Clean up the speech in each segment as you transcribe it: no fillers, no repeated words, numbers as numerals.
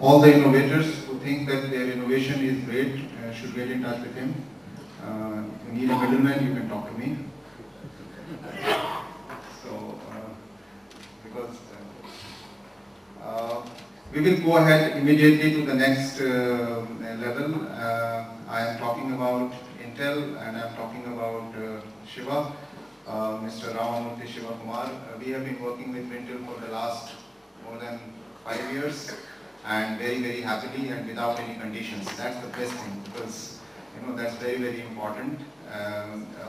all the innovators who think that their innovation is great should get in touch with him. If you need a middleman, you can talk to me. So, because we will go ahead immediately to the next level. I am talking about Intel, and I am talking about Shiva, Mr. Ramamurthy Shiva Kumar. We have been working with Intel for the last more than 5 years, and very, very happily and without any conditions. That's the best thing, because that's very, very important.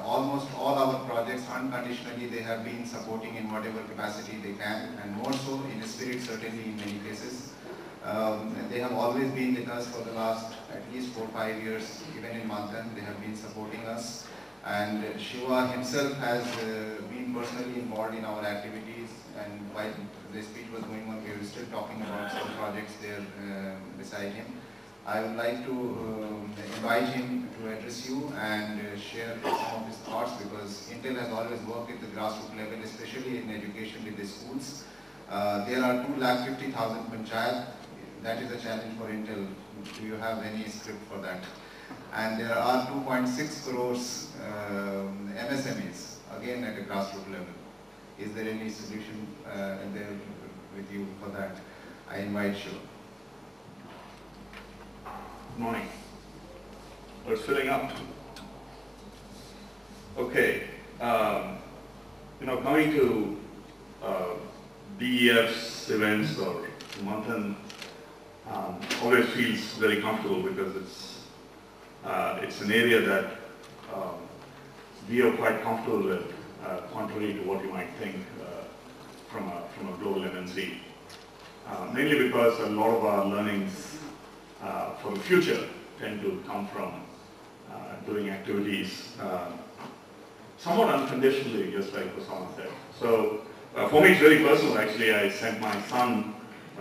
Almost all our projects, unconditionally, they have been supporting in whatever capacity they can, and more so in spirit, certainly in many cases. They have always been with us for the last at least 4 or 5 years. Even in Manthan, they have been supporting us. And Shiva himself has been personally involved in our activities, and while the speech was going on, we were still talking about some projects there beside him. I would like to invite him to address you and share some of his thoughts, because Intel has always worked at the grassroots level, especially in education with the schools. There are 250,000 panchayat. That is a challenge for Intel. Do you have any script for that? And there are 2.6 crores MSMEs, again at a grassroots level. Is there any solution there with you for that? I invite you. Good morning. It's filling up. Okay. Coming to DEF's events or Manthan always feels very comfortable, because it's an area that we are quite comfortable with, contrary to what you might think from a global MNC. Mainly because a lot of our learnings for the future tend to come from doing activities somewhat unconditionally, just like Osama said. So for me it's very personal. Actually, I sent my son,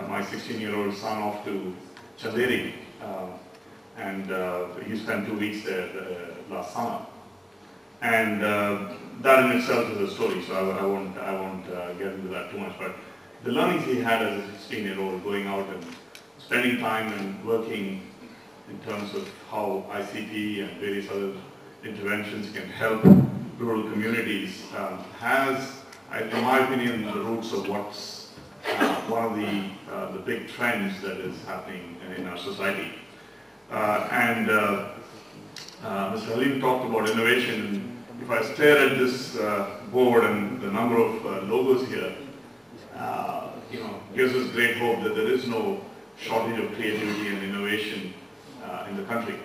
my 16-year-old son, off to Chanderi, and he spent 2 weeks there last summer. And that in itself is a story, so I won't get into that too much. But the learnings he had as a 16-year-old, going out and spending time and working in terms of how ICT and various other interventions can help rural communities, has, in my opinion, the roots of what's one of the big trends that is happening in our society. Mr. Halim talked about innovation, and if I stare at this board and the number of logos here, gives us great hope that there is no shortage of creativity and innovation in the country.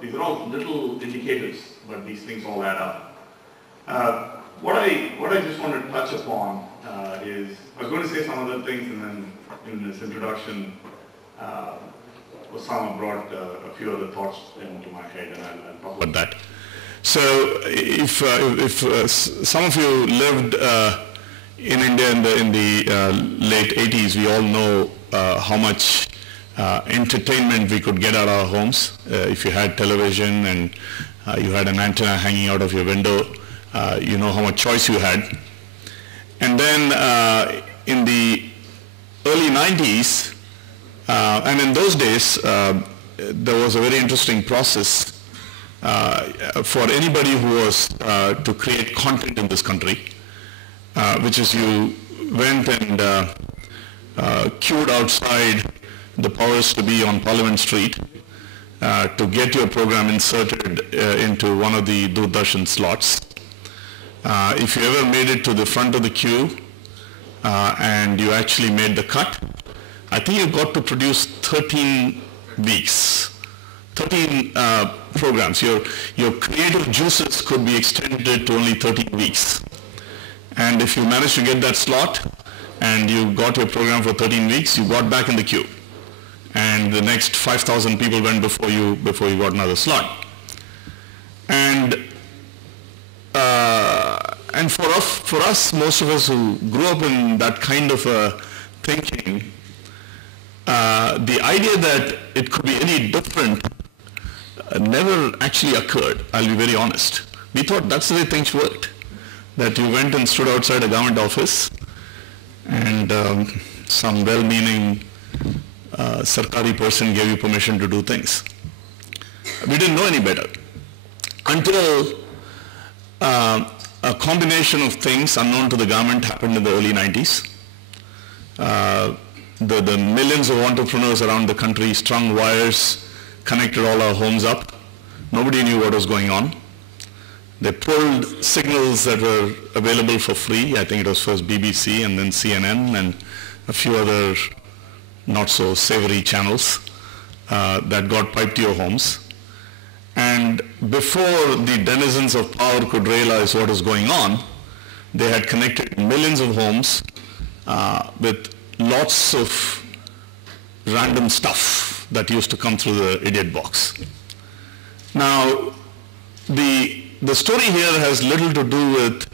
These are all little indicators, but these things all add up. What I just want to touch upon is, I was going to say some other things, and then in this introduction, Osama brought a few other thoughts into my head, and I'll talk about that. So if some of you lived in India in the late 80s, we all know how much entertainment we could get out of our homes. If you had television and you had an antenna hanging out of your window, you know how much choice you had. And then in the early 90s, and in those days, there was a very interesting process for anybody who was to create content in this country, which is you went and queued outside the powers to be on Parliament Street to get your program inserted into one of the Doordarshan slots. If you ever made it to the front of the queue and you actually made the cut, I think you got to produce 13 weeks, 13 programs. Your creative juices could be extended to only 13 weeks. And if you managed to get that slot and you got your program for 13 weeks, you got back in the queue. And the next 5,000 people went before you got another slot. And for us, most of us who grew up in that kind of thinking, the idea that it could be any different never actually occurred, I'll be very honest. We thought that's the way things worked, that you went and stood outside a government office and some well-meaning sarkari person gave you permission to do things. We didn't know any better until a combination of things unknown to the government happened in the early 90s. The millions of entrepreneurs around the country strung wires, connected all our homes up. Nobody knew what was going on. They pulled signals that were available for free. I think it was first BBC and then CNN and a few other not so savory channels that got piped to your homes. And before the denizens of power could realize what was going on, they had connected millions of homes with lots of random stuff that used to come through the idiot box. Now, the story here has little to do with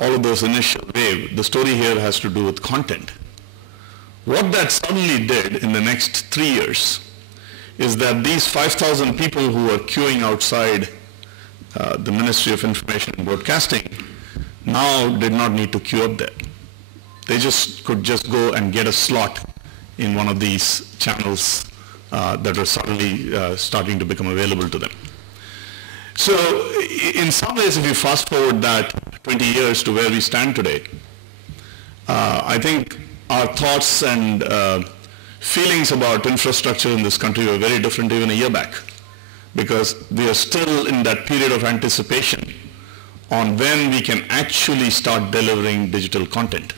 all of those initial wave. The story here has to do with content. What that suddenly did in the next 3 years is that these 5,000 people who were queuing outside the Ministry of Information and Broadcasting now did not need to queue up there. They could just go and get a slot in one of these channels that were suddenly starting to become available to them. So in some ways, if you fast forward that 20 years to where we stand today, I think our thoughts and feelings about infrastructure in this country were very different even a year back, because we are still in that period of anticipation on when we can actually start delivering digital content.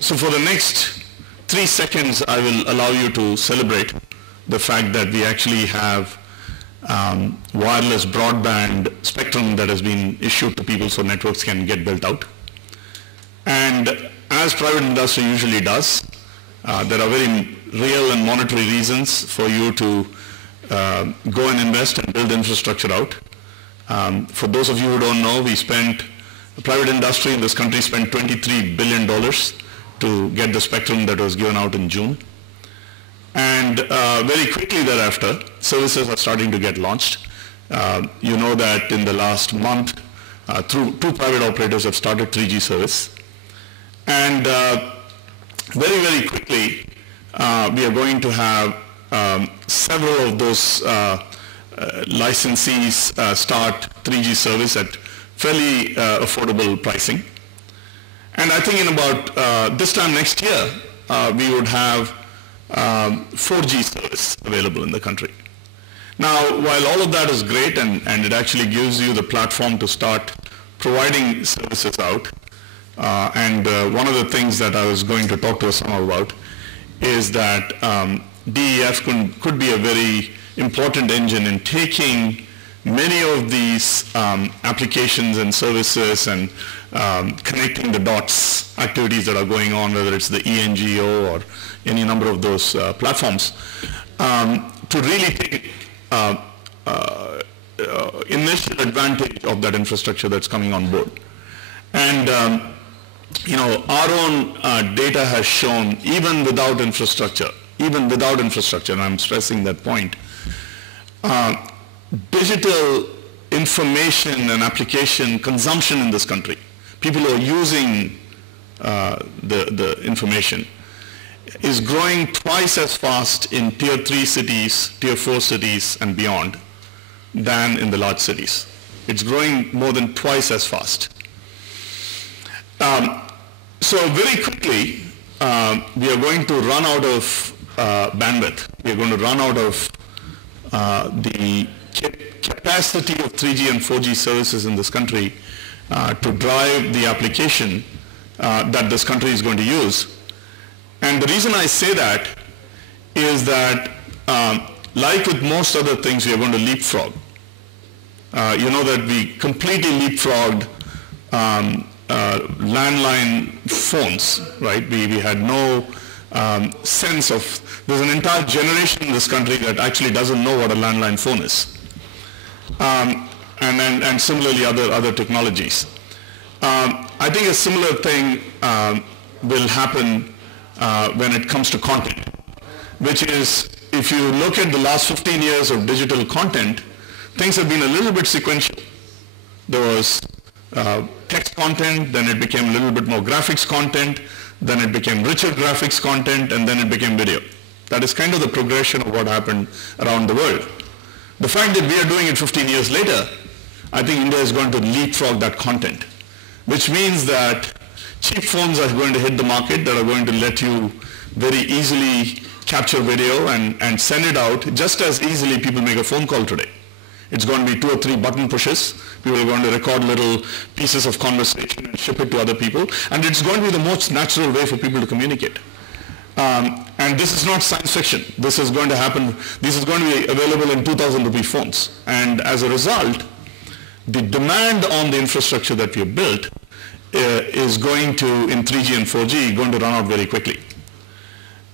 So for the next 3 seconds, I will allow you to celebrate the fact that we actually have wireless broadband spectrum that has been issued to people so networks can get built out. And as private industry usually does, there are very real and monetary reasons for you to go and invest and build infrastructure out. For those of you who don't know, the private industry in this country spent $23 billion to get the spectrum that was given out in June. And very quickly thereafter, services are starting to get launched. You know that in the last month, two private operators have started 3G service. And very, very quickly, we are going to have several of those licensees start 3G service at fairly affordable pricing. And I think in about this time next year, we would have 4G service available in the country. Now, while all of that is great and it actually gives you the platform to start providing services out, and one of the things that I was going to talk to Osama about is that DEF could be a very important engine in taking many of these applications and services and connecting the dots activities that are going on, whether it's the ENGO or any number of those platforms, to really take initial advantage of that infrastructure that's coming on board. And our own data has shown, even without infrastructure, and I'm stressing that point, digital information and application consumption in this country, people who are using the information, is growing twice as fast in tier 3 cities, tier 4 cities and beyond than in the large cities. It's growing more than twice as fast. So very quickly, we are going to run out of bandwidth. We are going to run out of the capacity of 3G and 4G services in this country to drive the application that this country is going to use. And the reason I say that is that, like with most other things, we are going to leapfrog. You know that we completely leapfrogged landline phones, right? We had no sense of, there's an entire generation in this country that actually doesn't know what a landline phone is. And similarly other technologies. I think a similar thing will happen when it comes to content, which is, if you look at the last 15 years of digital content, things have been a little bit sequential. There was text content, then it became a little bit more graphics content, then it became richer graphics content, and then it became video. That is kind of the progression of what happened around the world. The fact that we are doing it 15 years later, I think India is going to leapfrog that content, which means that cheap phones are going to hit the market that are going to let you very easily capture video and send it out just as easily people make a phone call today. It's going to be 2 or 3 button pushes. People are going to record little pieces of conversation and ship it to other people. And it's going to be the most natural way for people to communicate. And this is not science fiction. This is going to happen. This is going to be available in 2,000 rupee phones. And as a result, the demand on the infrastructure that we have built is going to, in 3G and 4G, going to run out very quickly.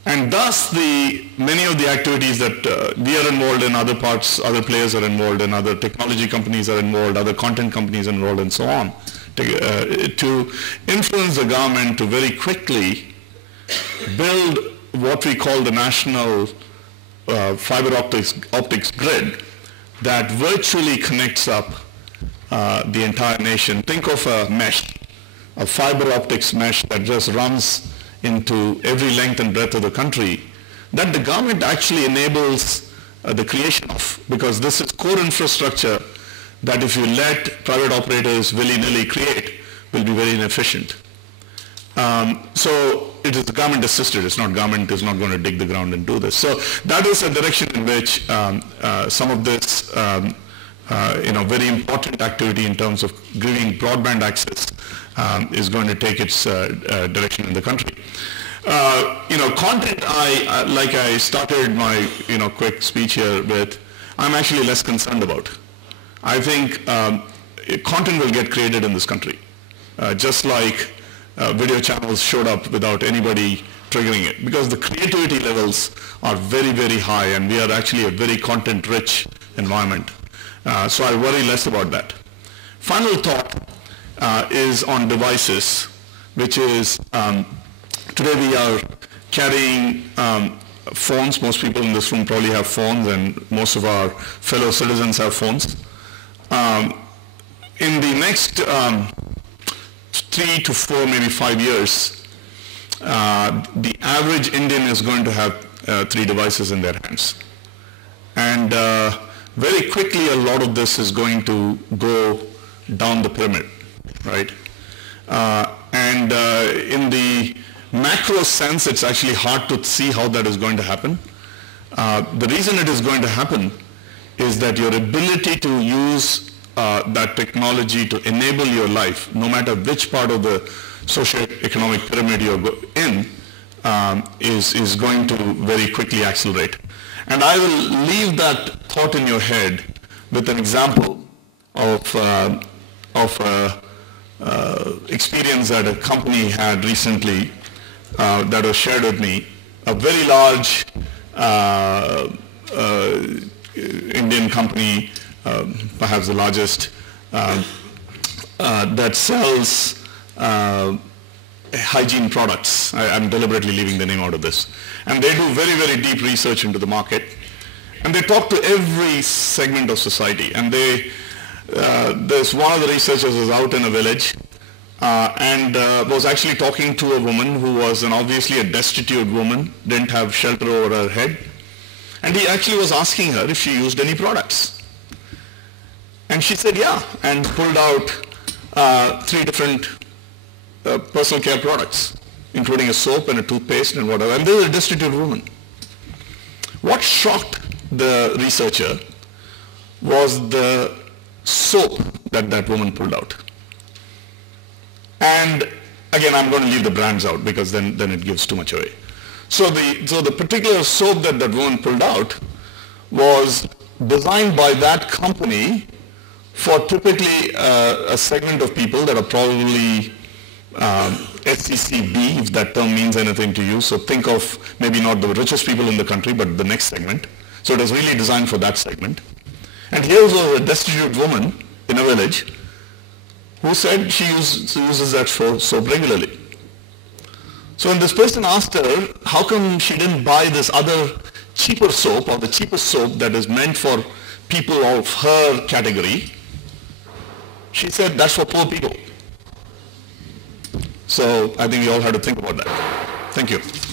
And thus, many of the activities that we are involved in, other players are involved in, other technology companies are involved, other content companies are involved, and so on, to influence the government to very quickly build what we call the national fiber optics grid that virtually connects up the entire nation. Think of a mesh, a fiber optics mesh that just runs into every length and breadth of the country, that the government actually enables the creation of, because this is core infrastructure that if you let private operators willy-nilly create, will be very inefficient. So it is government assisted. It's not government is not going to dig the ground and do this. So that is a direction in which some of this very important activity in terms of giving broadband access is going to take its direction in the country. Content, like I started my quick speech here with, I'm actually less concerned about. I think content will get created in this country, just like video channels showed up without anybody triggering it, because the creativity levels are very, very high, and we are actually a very content-rich environment. So I worry less about that. Final thought is on devices, which is today we are carrying phones. Most people in this room probably have phones, and most of our fellow citizens have phones. In the next 3 to 4, maybe 5 years, the average Indian is going to have 3 devices in their hands. And very quickly, a lot of this is going to go down the pyramid, right? In the macro sense, it's actually hard to see how that is going to happen. The reason it is going to happen is that your ability to use that technology to enable your life, no matter which part of the socio-economic pyramid you're in, is going to very quickly accelerate. And I will leave that thought in your head with an example of experience that a company had recently that was shared with me. A very large Indian company, perhaps the largest, that sells hygiene products. I'm deliberately leaving the name out of this. And they do very, very deep research into the market. And they talk to every segment of society. And there's one of the researchers was out in a village and was actually talking to a woman who was obviously a destitute woman, didn't have shelter over her head. And he actually was asking her if she used any products. And she said, yeah, and pulled out 3 different personal care products, including a soap and a toothpaste and whatever. And this is a destitute woman. What shocked the researcher was the soap that that woman pulled out. And again, I'm going to leave the brands out because then it gives too much away. So the particular soap that that woman pulled out was designed by that company for typically a segment of people that are probably SCCB, if that term means anything to you. So think of maybe not the richest people in the country, but the next segment. So it was really designed for that segment. And here was a destitute woman in a village who said she uses that soap regularly. So when this person asked her, how come she didn't buy this other cheaper soap, or the cheapest soap that is meant for people of her category, she said, that's for poor people. So I think we all have to think about that. Thank you.